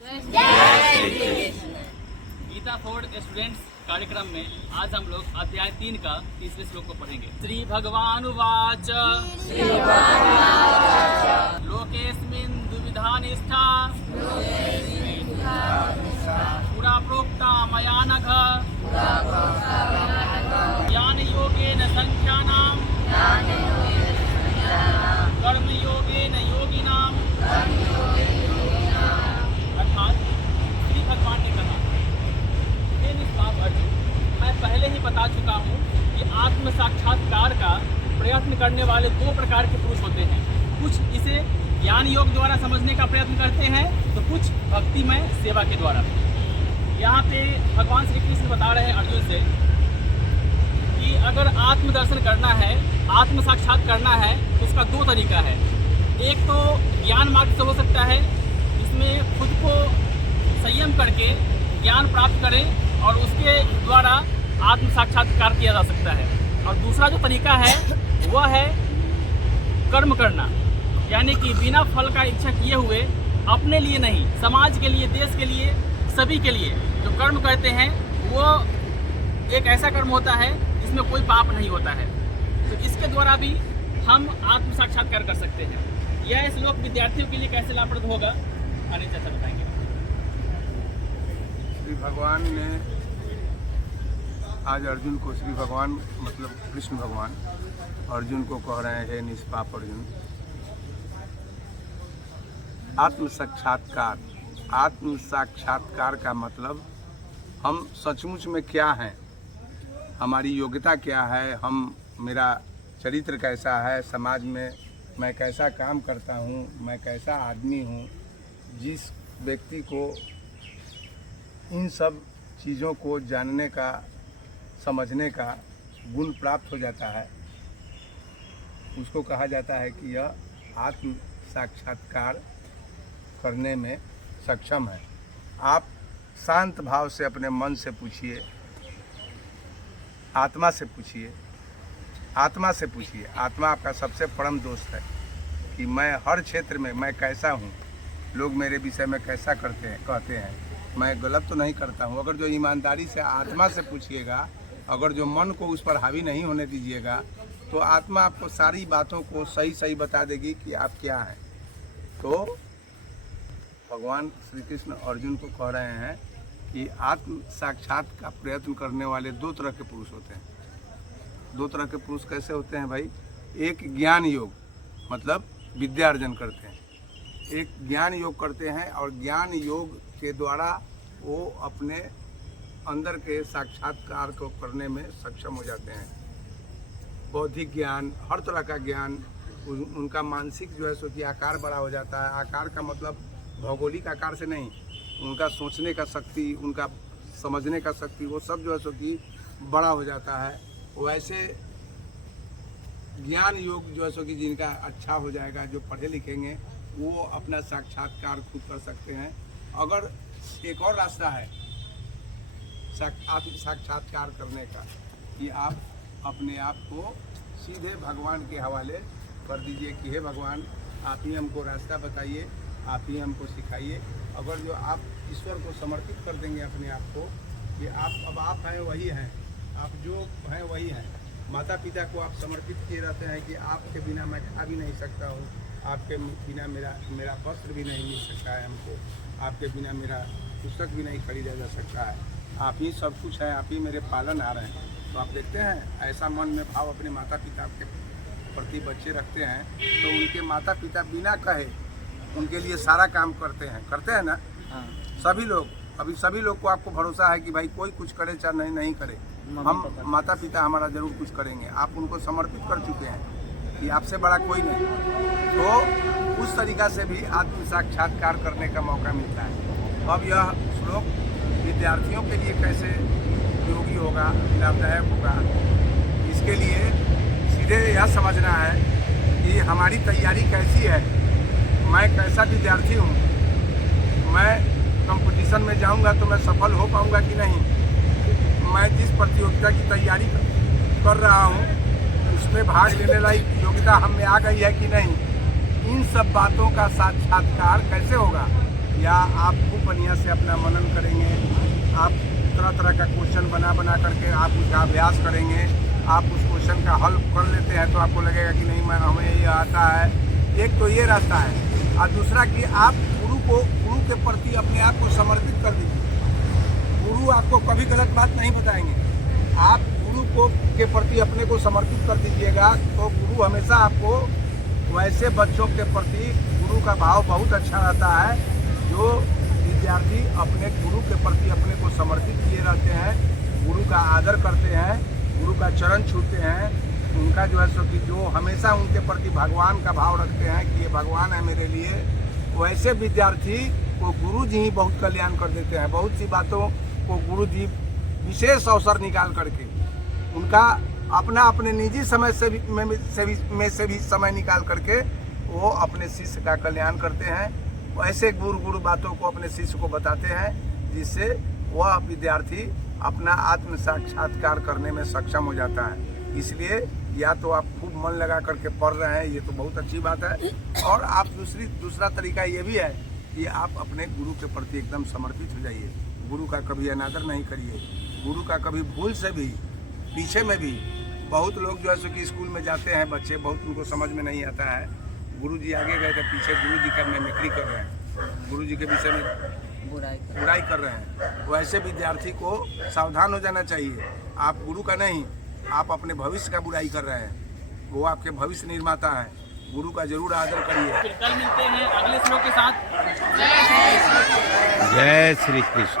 Gita for students कार्यक्रम में आज हम लोग अध्याय 3 का तीसरे श्लोक को पढ़ेंगे। श्री भगवान उवाच लोकेस्मिन् दुविधा निष्ठा पुरा प्रोक्ता मया नघ ज्ञान योगेन संख्यानां कर्म योगेन योगिनां। अर्थात श्री भगवान ने कहा, हे निष्पाप अर्जुन, मैं पहले ही बता चुका हूँ कि आत्म साक्षात्कार का प्रयत्न करने वाले दो प्रकार के पुरुष होते हैं। कुछ इसे ज्ञान योग द्वारा समझने का प्रयत्न करते हैं तो कुछ भक्तिमय सेवा के द्वारा। यहाँ पे भगवान श्री कृष्ण बता रहे हैं अर्जुन से कि अगर आत्मदर्शन करना है, आत्म साक्षात करना है तो उसका दो तरीका है। एक तो ज्ञान मार्ग से हो सकता है, इसमें खुद को संयम करके ज्ञान प्राप्त करें और उसके द्वारा आत्म साक्षात्कार किया जा सकता है। और दूसरा जो तरीका है वह है कर्म करना, यानी कि बिना फल का इच्छा किए हुए, अपने लिए नहीं, समाज के लिए, देश के लिए, सभी के लिए जो कर्म करते हैं वो एक ऐसा कर्म होता है जिसमें कोई पाप नहीं होता है। तो इसके द्वारा भी हम आत्म साक्षात्कार कर सकते हैं। यह श्लोक विद्यार्थियों के लिए कैसे लाभप्रद होगा आने जैसा बताएंगे। श्री भगवान ने आज अर्जुन को, श्री भगवान मतलब कृष्ण भगवान अर्जुन को कह रहे हैं, हे निष्पाप अर्जुन, आत्म साक्षात्कार का मतलब हम सचमुच में क्या हैं, हमारी योग्यता क्या है, मेरा चरित्र कैसा है, समाज में मैं कैसा काम करता हूँ, मैं कैसा आदमी हूँ। जिस व्यक्ति को इन सब चीज़ों को जानने का, समझने का गुण प्राप्त हो जाता है, उसको कहा जाता है कि यह आत्म साक्षात्कार करने में सक्षम है। आप शांत भाव से अपने मन से पूछिए, आत्मा से पूछिए, आत्मा से पूछिए। आत्मा आपका सबसे परम दोस्त है कि मैं हर क्षेत्र में मैं कैसा हूँ, लोग मेरे विषय में कैसा कहते हैं, मैं गलत तो नहीं करता हूँ। अगर जो ईमानदारी से आत्मा से पूछिएगा, अगर जो मन को उस पर हावी नहीं होने दीजिएगा, तो आत्मा आपको सारी बातों को सही सही बता देगी कि आप क्या हैं। तो भगवान श्री कृष्ण अर्जुन को कह रहे हैं कि आत्म साक्षात का प्रयत्न करने वाले दो तरह के पुरुष होते हैं। दो तरह के पुरुष कैसे होते हैं भाई? एक ज्ञान योग मतलब विद्या अर्जन करते हैं, एक ज्ञान योग करते हैं और ज्ञान योग के द्वारा वो अपने अंदर के साक्षात्कार को करने में सक्षम हो जाते हैं। बौद्धिक ज्ञान, हर तरह का ज्ञान, उनका मानसिक जो है सो कि आकार बड़ा हो जाता है। आकार का मतलब भौगोलिक आकार से नहीं, उनका सोचने का शक्ति, उनका समझने का शक्ति, वो सब जो है सो कि बड़ा हो जाता है। वैसे ज्ञान योग जो है सो कि जिनका अच्छा हो जाएगा, जो पढ़े लिखेंगे, वो अपना साक्षात्कार खुद कर सकते हैं। अगर एक और रास्ता है आत्म साक्षात्कार करने का कि आप अपने आप को सीधे भगवान के हवाले कर दीजिए कि हे भगवान, आप ही हमको रास्ता बताइए, आप ही हमको सिखाइए। अगर जो आप ईश्वर को समर्पित कर देंगे अपने आप को कि अब आप हैं वही हैं, आप जो हैं वही हैं। माता पिता को आप समर्पित किए रहते हैं कि आपके बिना मैं खा भी नहीं सकता हूँ, आपके बिना मेरा वस्त्र भी नहीं मिल सकता है हमको, आपके बिना मेरा पुस्तक भी नहीं खरीदा जा सकता है, आप ही सब कुछ है, आप ही मेरे पालन आ रहे हैं। तो आप देखते हैं ऐसा मन में भाव अपने माता पिता के प्रति बच्चे रखते हैं तो उनके माता पिता बिना कहे उनके लिए सारा काम करते हैं ना। सभी लोग, अभी सभी लोग को आपको भरोसा है कि भाई कोई कुछ करे चाहे नहीं करे, हम माता पिता हमारा जरूर कुछ करेंगे। आप उनको समर्पित कर चुके हैं कि आपसे बड़ा कोई नहीं। तो उस तरीका से भी आत्म साक्षात्कार करने का मौका मिलता है। अब यह श्लोक विद्यार्थियों के लिए कैसे उपयोगी होगा, लाभदायक होगा, इसके लिए सीधे यह समझना है कि हमारी तैयारी कैसी है, मैं कैसा विद्यार्थी हूँ, मैं कंपटीशन में जाऊँगा तो मैं सफल हो पाऊँगा कि नहीं, मैं जिस प्रतियोगिता की तैयारी कर रहा हूँ उसमें भाग लेने लायक योग्यता हम में आ गई है कि नहीं। इन सब बातों का साक्षात्कार कैसे होगा? या आप खूब बढ़िया से अपना मनन करेंगे, आप तरह तरह का क्वेश्चन बना करके आप उसका अभ्यास करेंगे, आप उस क्वेश्चन का हल कर लेते हैं तो आपको लगेगा कि नहीं मैं हमें ये आता है। एक तो ये रास्ता है, और दूसरा कि आप गुरु के प्रति अपने आप को समर्पित कर दीजिए। गुरु आपको कभी गलत बात नहीं बताएंगे, आप गुरु के प्रति अपने को समर्पित कर दीजिएगा तो गुरु हमेशा आपको, वैसे बच्चों के प्रति गुरु का भाव बहुत अच्छा रहता है जो विद्यार्थी अपने गुरु के प्रति अपने को समर्पित किए रहते हैं, गुरु का आदर करते हैं, गुरु का चरण छूते हैं, उनका जो है सो कि जो हमेशा उनके प्रति भगवान का भाव रखते हैं कि ये भगवान है मेरे लिए, वैसे विद्यार्थी को गुरु जी ही बहुत कल्याण कर देते हैं। बहुत सी बातों को गुरु जी विशेष अवसर निकाल करके उनका अपने निजी समय से भी समय निकाल करके वो अपने शिष्य का कल्याण करते हैं। ऐसे गुरु बातों को अपने शिष्य को बताते हैं जिससे वह विद्यार्थी अपना आत्म साक्षात्कार करने में सक्षम हो जाता है। इसलिए या तो आप खूब मन लगा करके पढ़ रहे हैं, ये तो बहुत अच्छी बात है, और आप दूसरा तरीका ये भी है कि आप अपने गुरु के प्रति एकदम समर्पित हो जाइए। गुरु का कभी अनादर नहीं करिए, गुरु का कभी भूल से भी पीछे में भी। बहुत लोग जो है सो कि स्कूल में जाते हैं बच्चे, बहुत उनको समझ में नहीं आता है, गुरु जी आगे गए तो पीछे गुरु जी का मिमिक्री कर रहे हैं, गुरु जी के विषय में बुराई कर रहे हैं। वैसे विद्यार्थी को सावधान हो जाना चाहिए। आप गुरु का नहीं, आप अपने भविष्य का बुराई कर रहे हैं, वो आपके भविष्य निर्माता है। गुरु का जरूर आदर करिए। फिर कल मिलते हैं अगले श्लोक के साथ। जय श्री कृष्ण।